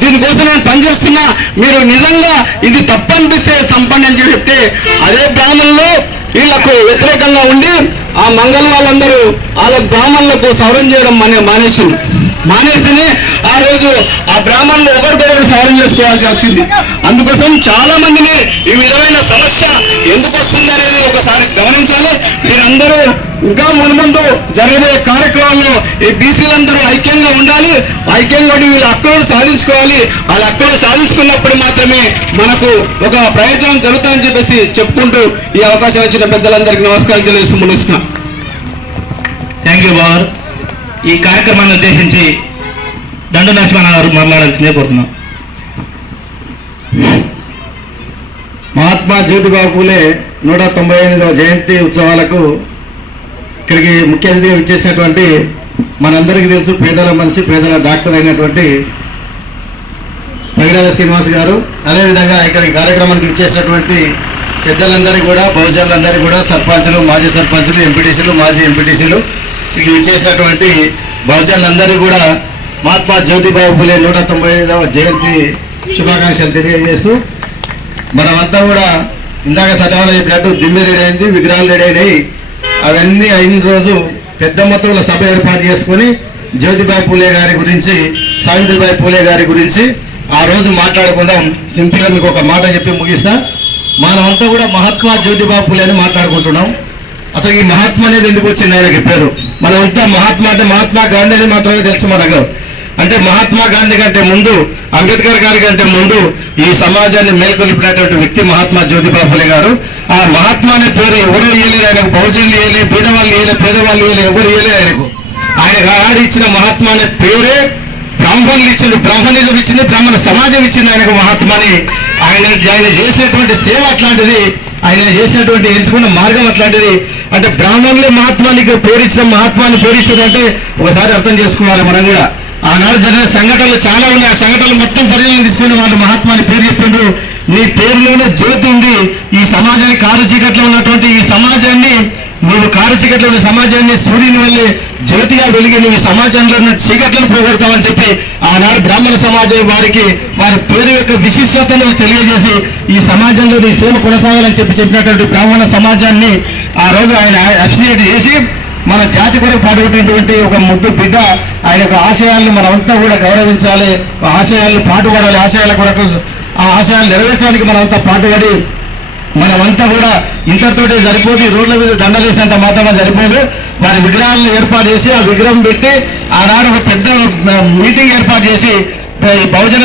దీనికోసం నేను పనిచేస్తున్నా, మీరు నిజంగా ఇది తప్పనిపిస్తే సంపండి అని చెప్తే అదే బ్రాహ్మణులు వీళ్లకు వ్యతిరేకంగా ఉండి ఆ మంగళ వాళ్ళందరూ వాళ్ళ బ్రాహ్మణులకు సవరం చేయడం మానేస్తేనే ఆ రోజు ఆ బ్రాహ్మణులు ఒకరికొకరు సవరం చేసుకోవాల్సి వచ్చింది. అందుకోసం చాలా మందిని ఈ విధమైన సమస్య ఎందుకు వస్తుంది అనేది ఒకసారి గమనించాలి. మీరందరూ ఇంకా మున్ముందు జరిగే కార్యక్రమాల్లో ఈ బీసీలందరూ ఐక్యంగా ఉండాలి. ఐక్యంగా వీళ్ళ హక్కులను సాధించుకోవాలి. వాళ్ళ హక్కులను సాధించుకున్నప్పుడు మాత్రమే మనకు ఒక ప్రయోజనం జరుగుతుందని చెప్పేసి చెప్పుకుంటూ ఈ అవకాశం ఇచ్చిన పెద్దలందరికీ నమస్కారం తెలియజేస్తూ ముగిస్తున్నా. థ్యాంక్ యూ బాబు. ఈ కార్యక్రమాన్ని ఉద్దేశించి దండు నరసింహ గారు మాట్లాడాల్సిందే కోరుతున్నాం. మహాత్మా జ్యోతిబాబు పూలే 198వ జయంతి ఉత్సవాలకు ఇక్కడికి ముఖ్య అతిథిగా ఇచ్చేసినటువంటి మనందరికీ తెలుసు పేదల మనిషి పేదల డాక్టర్ అయినటువంటి భగీరథ శ్రీనివాస్ గారు, అదేవిధంగా ఇక్కడికి కార్యక్రమానికి ఇచ్చేసినటువంటి పెద్దలందరికీ కూడా, బహుజనులందరికీ కూడా, సర్పంచులు, మాజీ సర్పంచులు, ఎంపీటీసీలు, మాజీ ఎంపీటీసీలు, ఇక్కడికి ఇచ్చేసినటువంటి బహుజనులందరికీ కూడా మహాత్మా జ్యోతిబాబు పూలే 198వ జయంతి శుభాకాంక్షలు తెలియజేస్తూ, మనమంతా కూడా ఇందాక సదావన చెప్పినట్టు దిమ్మి రెడీ అయింది, విగ్రహాలు రెడీ అయినాయి. అవన్నీ అయిన రోజు పెద్ద మొత్తంలో సభ ఏర్పాటు చేసుకుని జ్యోతిబాయి పూలే గారి గురించి, సావిత్రిబాయి పూలే గారి గురించి ఆ రోజు మాట్లాడుకుందాం. సింపుల్గా మీకు ఒక మాట చెప్పి ముగిస్తా. మనమంతా కూడా మహాత్మా జ్యోతిబాబు పూలే అని మాట్లాడుకుంటున్నాం. అసలు ఈ మహాత్మా అనేది ఎందుకు వచ్చింది ఆయనకి పేరు? మనమంతా మహాత్మా అంటే మహాత్మా గాంధీ అని మాత్రమే తెలుసు మనకు. అంటే మహాత్మా గాంధీ కంటే ముందు, అంబేద్కర్ గారి కంటే ముందు ఈ సమాజాన్ని మేల్కొల్పినటువంటి వ్యక్తి మహాత్మా జ్యోతిబాబు పూలే గారు. ఆ మహాత్మా అనే పేరు ఎవరు ఇయ్యలేదు ఆయనకు. బహుజనులు ఇయ్యలేదు, పేదవాళ్ళు ఇయ్యలేదు, పేదవాళ్ళు ఇయ్యలేదు, ఎవరు ఇయ్యలేదు ఆయనకు. ఆయన ఆడి ఇచ్చిన మహాత్మా అనే పేరే బ్రాహ్మణులు ఇచ్చింది, బ్రాహ్మణిజం ఇచ్చింది, బ్రాహ్మణ సమాజం ఇచ్చింది ఆయనకు మహాత్మాని. ఆయన చేసినటువంటి సేవ అట్లాంటిది, ఆయన చేసినటువంటి ఎంచుకున్న మార్గం అట్లాంటిది. అంటే బ్రాహ్మణులే మహాత్మానికి పేరిచ్చిన, మహాత్మాని పేరిచ్చారంటే ఒకసారి అర్థం చేసుకోవాలి మనం కూడా. ఆనాడు జరిగిన సంఘటనలు చాలా ఉన్నాయి. ఆ సంఘటనలు మొత్తం పరిగణన తీసుకుని వాళ్ళు మహాత్మాని పేరు చెప్పిండ్రు. నీ పేరులోనే జ్యోతి ఉంది. ఈ సమాజానికి కారు చీకట్లో ఉన్నటువంటి ఈ సమాజాన్ని, నువ్వు కారు చీకట్లో ఉన్న సమాజాన్ని సూర్యుని వల్లే జ్యోతిగా వెలిగి నువ్వు సమాజంలో ఉన్న చీకట్లను పోగొడతావని చెప్పి ఆనాడు బ్రాహ్మణ సమాజం వారికి వారి పేరు యొక్క విశిష్టతను తెలియజేసి ఈ సమాజంలో నీ సేవ కొనసాగాలని చెప్పినటువంటి బ్రాహ్మణ సమాజాన్ని ఆ రోజు ఆయన అప్రిషియేట్ చేసి మన జాతి కొరకు పాటుపడినటువంటి ఒక ముద్దు బిడ్డ. ఆయన యొక్క ఆశయాలను మనమంతా కూడా గౌరవించాలి, ఆశయాలను పాటుపడాలి. ఆశయాల కొరకు, ఆ ఆశయాలు నెరవేర్చడానికి మనమంతా పాటుపడి, మనమంతా కూడా ఇంతటితోటే సరిపోదు. ఈ రోడ్ల మీద దండలేసినంత మాత్రమే సరిపోదు. వారి విగ్రహాలను ఏర్పాటు చేసి ఆ విగ్రహం పెట్టి ఆనాడు ఒక పెద్ద మీటింగ్ ఏర్పాటు చేసి బహుజన